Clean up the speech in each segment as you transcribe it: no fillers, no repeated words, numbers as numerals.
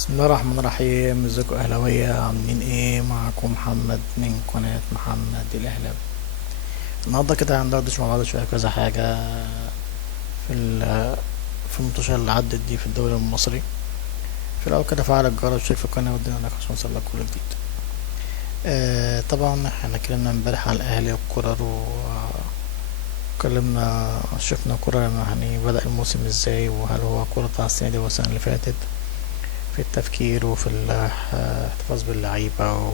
بسم الله الرحمن الرحيم. ازيكم اهلاويه؟ عاملين ايه؟ معكم محمد من قناه محمد الاهلاوي. النهارده كده هندردش مع بعض شويه كذا حاجه في في الماتشات اللي عدت دي في الدوري المصري. في الاول كده فعل الجرس واشترك في القناه ودينا لايك عشان يوصلك كل جديد. طبعا احنا اتكلمنا امبارح على الاهلي والكولر، وكلمنا شفنا كولر يعني بدأ الموسم ازاي، وهل هو كولر بتاع السنه دي والسنه اللي فاتت في التفكير وفي الاحتفاظ باللعيبة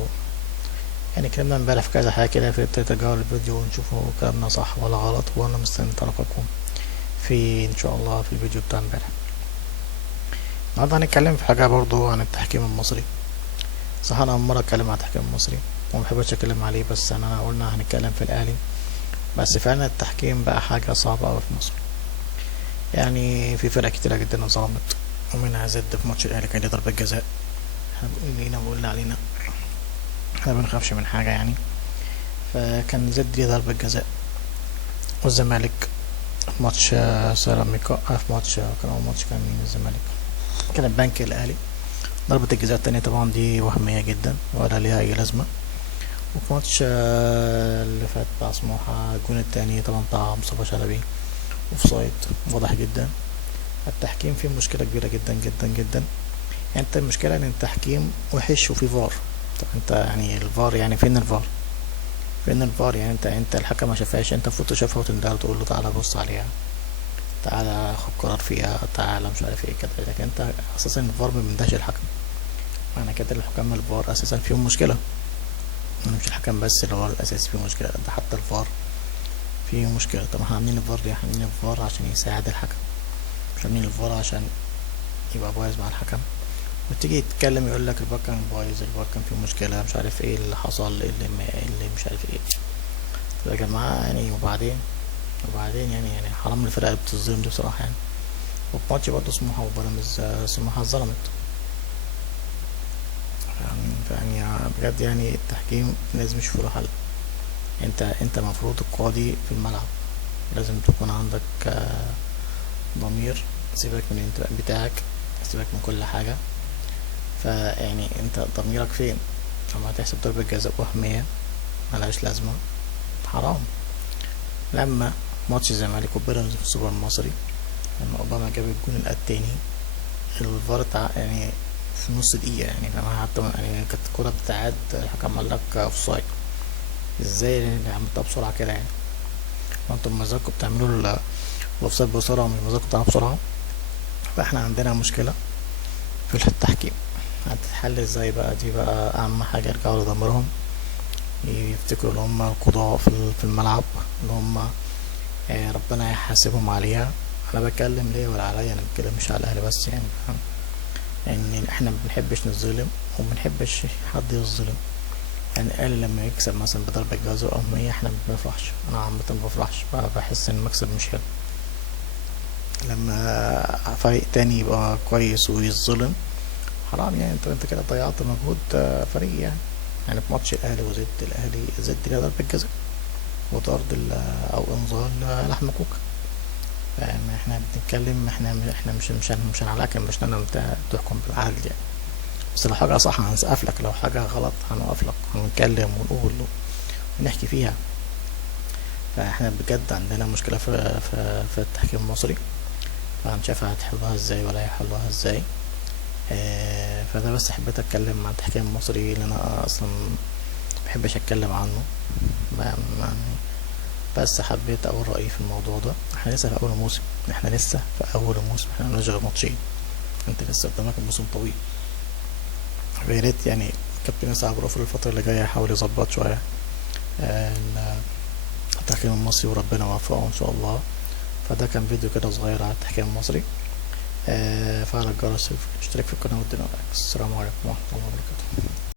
يعني اتكلمنا امبارح في كذا حاجة كده. في ترجعوا الفيديو ونشوفوا كلامنا صح ولا غلط، وانا مستني تعليقاتكم في ان شاء الله في الفيديو بتاع امبارح. النهارده هنتكلم في حاجة برضو عن التحكيم المصري. صح انا اول مرة اتكلم عن التحكيم المصري ومبحبش اتكلم عليه، بس انا قلنا هنتكلم في الاهلي. بس فعلا التحكيم بقى حاجة صعبة اوي في مصر. يعني في فرق كتيرة جدا ظلمت، ومنها زد في ماتش الاهلي كان ليه ضربة جزاء لينا وقلنا علينا، احنا بنخافش من حاجة يعني. فكان زد ليه ضربة جزاء، والزمالك في ماتش سيراميكا في ماتش كان أول ماتش كان مين؟ الزمالك كان البنك الأهلي. ضربة الجزاء التانية طبعا دي وهمية جدا ولا ليها أي لازمة. وفي ماتش اللي فات بتاع سموحة الجون التاني طبعا بتاع مصطفى شلبي اوف سايد واضح جدا. التحكيم فيه مشكلة كبيرة جدا جدا جدا. يعني انت المشكلة ان التحكيم وحش وفي فار. طب انت يعني الفار يعني فين الفار؟ فين الفار؟ يعني انت الحكم ما شافهاش، انت المفروض تشوفها وتندهر وتقول له تعالى بص عليها، تعالى خد قرار فيها، تعالى مش عارف ايه كده. لكن انت اساسا الفار ما بيندهش الحكم. معنى كده الحكام الفار اساسا فيهم مشكله، مش الحكم بس اللي هو الاساسي فيه مشكله، ده حتى الفار فيه مشكله. طب احنا عاملين الفار ليه؟ احنا عاملين الفار عشان يساعد الحكم، مش عاملين الفار عشان يبقى بايظ مع الحكم. وتيجي تتكلم يقول لك الفار كان بايظ، الفار كان فيه مشكله، مش عارف ايه اللي حصل، اللي مش عارف ايه. طب يا جماعه يعني وبعدين يعني حرام الفرق اللي بتظلم دي بصراحة يعني. وفي ماتش برضه سموحة وبيراميدز سموحة اتظلمت يعني بجد. يعني التحكيم لازم يشوفوا له حل. انت المفروض القاضي في الملعب لازم تكون عندك ضمير. سيبك من الانتماء بتاعك، سيبك من كل حاجة. فيعني انت ضميرك فين لما تحسب ضربة جزاء وهمية ملهاش لازمة؟ حرام. لما ماتش الزمالك وبيراميدز في السوبر المصري، لما اوباما جاب الجون التاني، الفار يعني في نص دقيقة يعني حتى يعني كانت الكورة بتاعت الحكم قال لك اوفسايد. ازاي يعني عملتها بسرعة كده يعني؟ انتوا بمزاجكم بتعملوا الاوفسايد بسرعة ومش بمزاجكم بتعملوها بسرعة. فاحنا عندنا مشكلة في التحكيم. هتتحل ازاي بقى؟ دي بقى اهم حاجة يرجعوا لضميرهم، يفتكروا اللي هم القضاة في الملعب، اللي هم ربنا يحاسبهم عليها. انا بتكلم ليه ولا عليا؟ انا بتكلم مش على الاهلي بس يعني، فاهم؟ يعني احنا ما بنحبش نظلم وما بنحبش حد يظلم. يعني الاهلي لما يكسب مثلا بضربة جزاء او 100 احنا ما بنفرحش، انا عامة ما بفرحش، بحس ان المكسب مش حلو. لما فريق تاني يبقى كويس ويظلم حرام يعني. انت كده ضيعت مجهود فريق يعني في ماتش الاهلي وزد، الاهلي زد ليه ضربة جزاء وطرد او انذار لحم كوكا. احنا بنتكلم، احنا مش هنعلقك، مش انا تحكم بالعدل يعني. بس لو حاجة صح هنسقف لك، لو حاجة غلط هنقف لك ونتكلم ونقول ونحكي فيها. فاحنا بجد عندنا مشكلة في التحكيم المصري، فهنشوفها هتحلوها ازاي ولا هيحلوها ازاي. فده بس حبيت اتكلم عن التحكيم المصري اللي انا اصلا مبحبش اتكلم عنه يعني. بس حبيت اقول رأيي في الموضوع ده. احنا لسه في اول الموسم، احنا احنا هنشغل ماتشين، انت لسه قدامك الموسم طويل. يا ريت يعني كابتن ياسر عبد الغفور الفترة اللي جاية يحاول يظبط شوية التحكيم المصري، وربنا يوفقه ان شاء الله. فده كان فيديو كده صغير على التحكيم المصري. فعل الجرس، اشترك في القناة والدنيا. السلام عليكم ورحمة الله وبركاته.